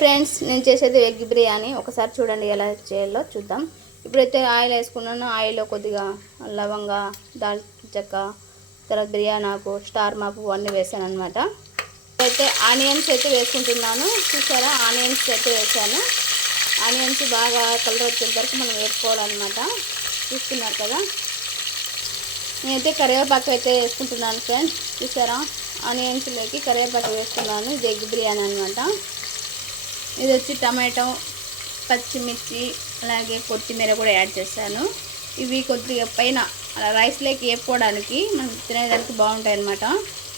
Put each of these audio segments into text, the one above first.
Friends, నేను చేసేది egg biryani. ఒకసారి చూడండి ఎలా చేయాలో చూద్దాం. ఇప్పుడైతే ఆయిల్ వేసుకున్నాను. ఆయిల్లో కొద్దిగా లవంగ, దాల్చిన చెక్క, తర్వాత బిర్యానీ ఆకు, స్టార్ మాపు అన్నీ వేసాను అనమాట. అయితే ఆనియన్స్ అయితే వేసుకుంటున్నాను. చూసారా, ఆనియన్స్ అయితే వేసాను. ఆనియన్స్ బాగా కలర్ వచ్చేంత వరకు మనం వేసుకోవాలన్నమాట. చూస్తున్నారు కదా, నేనైతే కరివేపాకు అయితే వేసుకుంటున్నాను ఫ్రెండ్స్. చూసారా, ఆనియన్స్లోకి కరివేపాకు వేస్తున్నాను. ఇది ఎగ్ బిర్యానీ అనమాట. ఇది వచ్చి టమాటో, పచ్చిమిర్చి, అలాగే కొత్తిమీర కూడా యాడ్ చేశాను. ఇవి కొద్దిగా పైన రైస్లోకి వేపుకోవడానికి మనం తినేదానికి బాగుంటాయి అన్నమాట.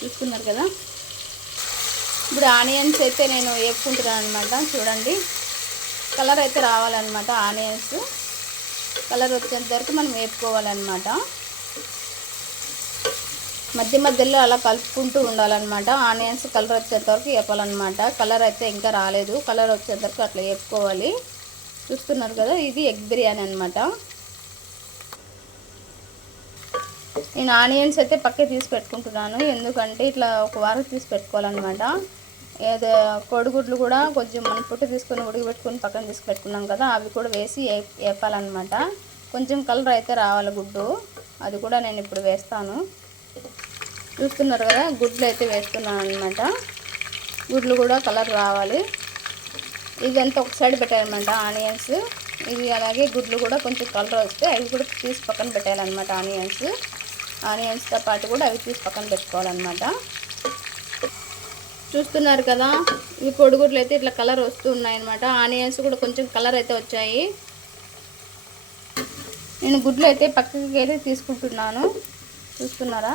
చూస్తున్నారు కదా, ఇప్పుడు ఆనియన్స్ అయితే నేను వేపుకుంటున్నాను అనమాట. చూడండి, కలర్ అయితే రావాలన్నమాట. ఆనియన్స్ కలర్ వచ్చేంత వరకు మనం వేపుకోవాలన్నమాట. మధ్య మధ్యలో అలా కలుపుకుంటూ ఉండాలన్నమాట. ఆనియన్స్ కలర్ వచ్చేంత వరకు వేపాలన్నమాట. కలర్ అయితే ఇంకా రాలేదు, కలర్ వచ్చేంత వరకు అట్లా వేపుకోవాలి. చూస్తున్నారు కదా, ఇది ఎగ్ బిర్యానీ అనమాట. నేను ఆనియన్స్ అయితే పక్కకి తీసి పెట్టుకుంటున్నాను. ఎందుకంటే ఇట్లా ఒక వారం తీసి పెట్టుకోవాలన్నమాట. ఏదో కోడిగుడ్లు కూడా కొంచెం మనం పుట్టు తీసుకొని ఉడకబెట్టుకొని పక్కన తీసి పెట్టుకున్నాం కదా, అవి కూడా వేసి వేపాలన్నమాట. కొంచెం కలర్ అయితే రావాలి గుడ్డు, అది కూడా నేను ఇప్పుడు వేస్తాను. చూస్తున్నారు కదా, గుడ్లు అయితే వేస్తున్నాను అనమాట. గుడ్లు కూడా కలర్ రావాలి. ఇదంతా ఒక సైడ్ పెట్టాలన్నమాట ఆనియన్స్. ఇది అలాగే గుడ్లు కూడా కొంచెం కలర్ వస్తే అవి కూడా తీసి పక్కన పెట్టాలన్నమాట. ఆనియన్స్తో పాటు కూడా అవి తీసి పక్కన పెట్టుకోవాలన్నమాట. చూస్తున్నారు కదా, ఈ కోడిగుడ్లు అయితే ఇట్లా కలర్ వస్తూ ఉన్నాయన్నమాట. ఆనియన్స్ కూడా కొంచెం కలర్ అయితే వచ్చాయి. నేను గుడ్లు అయితే పక్కకి అయితే తీసుకుంటున్నాను. చూస్తున్నారా,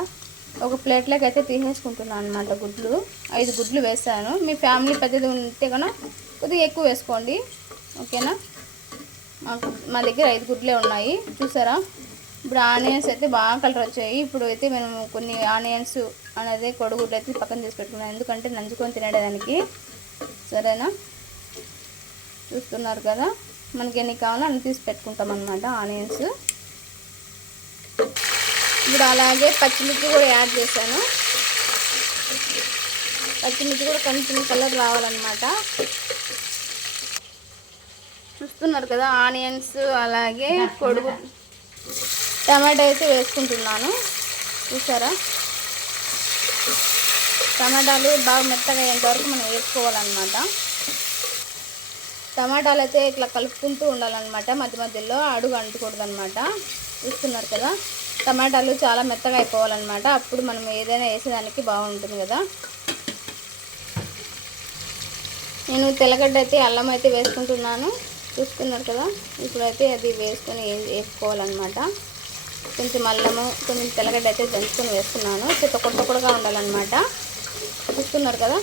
ఒక ప్లేట్లోకి అయితే తీసేసుకుంటున్నాను అనమాట. గుడ్లు 5 గుడ్లు వేసాను. మీ ఫ్యామిలీ పెద్దది ఉంటే కన్నా కొద్దిగా ఎక్కువ వేసుకోండి, ఓకేనా. మా దగ్గర 5 గుడ్లే ఉన్నాయి. చూసారా, ఇప్పుడు ఆనియన్స్ అయితే బాగా కలర్ వచ్చాయి. ఇప్పుడు అయితే మేము కొన్ని ఆనియన్స్ అనేది కొడుగుడ్లు అయితే పక్కన తీసి పెట్టుకున్నాం, ఎందుకంటే నంచుకొని తినేదానికి, సరేనా. చూస్తున్నారు కదా, మనకి ఎన్ని కావాలో అన్ని తీసి పెట్టుకుంటాం అన్నమాట ఆనియన్స్. ఇప్పుడు అలాగే పచ్చిమిర్చి కూడా యాడ్ చేశాను. పచ్చిమిర్చి కూడా కొంచెం కలర్ రావాలన్నమాట. చూస్తున్నారు కదా, ఆనియన్స్ అలాగే కోడిగుడ్లు, టమాటా అయితే వేసుకుంటున్నాను. చూసారా, టమాటాలు బాగా మెత్తగా అయ్యేంతవరకు మనం వేసుకోవాలన్నమాట. టమాటాలు అయితే ఇట్లా కలుపుకుంటూ ఉండాలన్నమాట. మధ్య మధ్యలో అడుగు అంటకూడదు అనమాట. చూస్తున్నారు కదా, టమాటాలు చాలా మెత్తగా అయిపోవాలన్నమాట. అప్పుడు మనం ఏదైనా వేసేదానికి బాగుంటుంది కదా. నేను తెల్లగడ్డ అయితే అల్లం అయితే వేసుకుంటున్నాను. చూస్తున్నారు కదా, ఇప్పుడైతే అది వేసుకొని వేసుకోవాలన్నమాట. కొంచెం అల్లము, కొంచెం తెల్లగడ్డ అయితే దంచుకొని వేసుకున్నాను. తొక్కగా ఉండాలన్నమాట. చూస్తున్నారు కదా,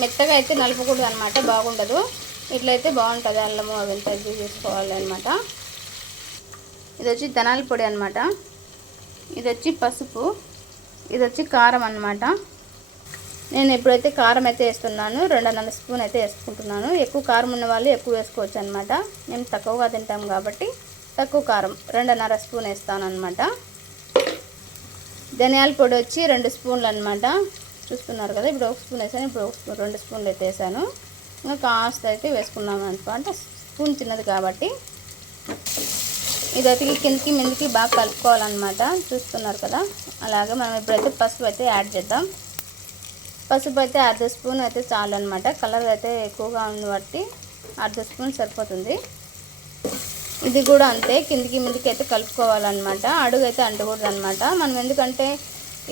మెత్తగా అయితే నలపకూడదు అనమాట, బాగుండదు. ఇట్లయితే బాగుంటుంది. అల్లము అవి ఎంత చేసుకోవాలి అనమాట. ఇది వచ్చి ధనాల పొడి అనమాట. ఇది వచ్చి పసుపు, ఇది వచ్చి కారం అన్నమాట. నేను ఎప్పుడైతే కారం అయితే వేస్తున్నాను, 2.5 స్పూన్ అయితే వేసుకుంటున్నాను. ఎక్కువ కారం ఉన్న వాళ్ళు ఎక్కువ వేసుకోవచ్చు అనమాట. మేము తక్కువగా తింటాం కాబట్టి తక్కువ కారం 2.5 స్పూన్ వేస్తాను అనమాట. ధనియాల పొడి వచ్చి 2 స్పూన్లు అనమాట. చూస్తున్నారు కదా, ఇప్పుడు 1 స్పూన్ వేసాను, ఇప్పుడు 2 స్పూన్లు అయితే వేసాను. ఇంకా కాస్త అయితే వేసుకున్నాము అనమాట, స్పూన్ చిన్నది కాబట్టి. ఇదైతే కిందకి మీదకి బాగా కలుపుకోవాలన్నమాట. చూస్తున్నారు కదా, అలాగే మనం ఇప్పుడైతే పసుపు అయితే యాడ్ చేద్దాం. పసుపు అయితే 1/2 స్పూన్ అయితే చాలు అనమాట. కలర్ అయితే ఎక్కువగా ఉంది బట్టి 1/2 స్పూన్ సరిపోతుంది. ఇది కూడా అంతే, కిందికి మీదకి అయితే కలుపుకోవాలన్నమాట. అడుగు అయితే అంటకూడదు అనమాట. మనం ఎందుకంటే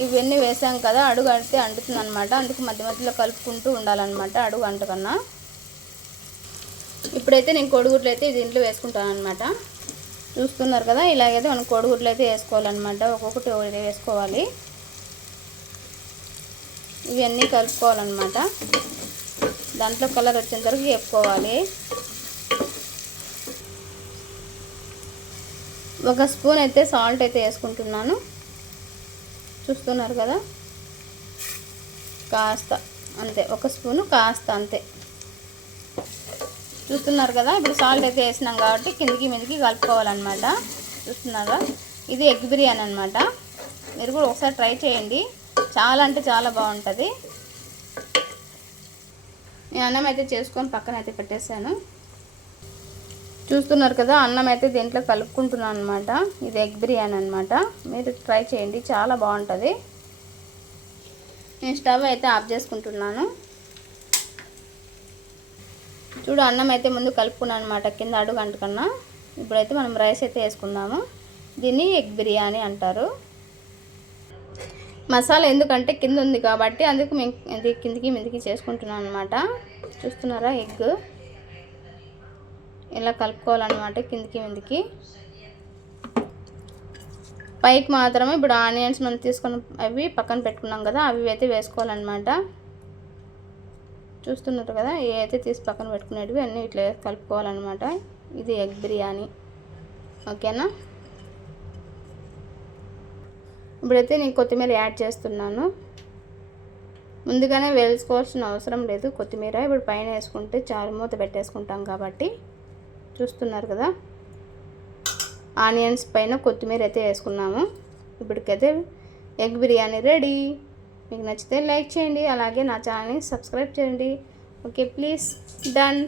ఇవన్నీ వేసాం కదా, అడుగు అయితే అంటుతుంది అనమాట. అందుకు మధ్య మధ్యలో కలుపుకుంటూ ఉండాలన్నమాట, అడుగు అంటకన్నా. ఇప్పుడైతే నేను కోడిగుడ్లు అయితే దీంట్లో వేసుకుంటాను అనమాట. చూస్తున్నారు కదా, ఇలాగైతే మనం కోడిగుడ్లు అయితే వేసుకోవాలన్నమాట. ఒక్కొక్కటి వేసుకోవాలి. ఇవన్నీ కలుపుకోవాలన్నమాట. దాంట్లో కలర్ వచ్చేంత వరకు వేపుకోవాలి. 1 స్పూన్ అయితే సాల్ట్ అయితే వేసుకుంటున్నాను. చూస్తున్నారు కదా, కాస్త అంతే, 1 స్పూను కాస్త అంతే. చూస్తున్నారు కదా, ఇప్పుడు సాల్ట్ అయితే వేసినాం కాబట్టి కిందికి మీదకి కలుపుకోవాలన్నమాట. చూస్తున్నారా, ఇది ఎగ్ బిర్యానీ అనమాట. మీరు కూడా ఒకసారి ట్రై చేయండి, చాలా అంటే చాలా బాగుంటుంది. నేను అన్నం అయితే చేసుకొని పక్కన అయితే పెట్టేశాను. చూస్తున్నారు కదా, అన్నం అయితే దీంట్లో కలుపుకుంటున్నాను అనమాట. ఇది ఎగ్ బిర్యానీ అనమాట. మీరు ట్రై చేయండి, చాలా బాగుంటుంది. నేను స్టవ్ అయితే ఆఫ్ చేసుకుంటున్నాను. చూడు, అన్నం అయితే ముందు కలుపుకున్నాను అనమాట, కింద అడుగు అంటుకన్నా. ఇప్పుడైతే మనం రైస్ అయితే వేసుకుందాము. దీన్ని ఎగ్ బిర్యానీ అంటారు. మసాలా ఎందుకంటే కింద ఉంది కాబట్టి అందుకు మేము ఇది కిందికి మిందికి చేసుకుంటున్నాను అనమాట. చూస్తున్నారా, ఎగ్ ఇలా కలుపుకోవాలన్నమాట కిందికి మిందికి. పైకి మాత్రమే ఇప్పుడు ఆనియన్స్ మనం తీసుకొని అవి పక్కన పెట్టుకున్నాం కదా, అవి అయితే వేసుకోవాలన్నమాట. చూస్తున్నారు కదా, ఏ అయితే తీసి పక్కన పెట్టుకునేటివి అన్నీ ఇట్లా కలుపుకోవాలన్నమాట. ఇది ఎగ్ బిర్యానీ, ఓకేనా. ఇప్పుడైతే నేను కొత్తిమీర యాడ్ చేస్తున్నాను. ముందుగానే వేసుకోవాల్సిన అవసరం లేదు కొత్తిమీర. ఇప్పుడు పైన వేసుకుంటే చారు మూత పెట్టేసుకుంటాం కాబట్టి. చూస్తున్నారు కదా, ఆనియన్స్ పైన కొత్తిమీర అయితే వేసుకున్నాము. ఇప్పటికైతే ఎగ్ బిర్యానీ రెడీ. మీకు నచ్చితే లైక్ చేయండి, అలాగే నా ఛానల్ని సబ్స్క్రైబ్ చేయండి. Okay, please, done.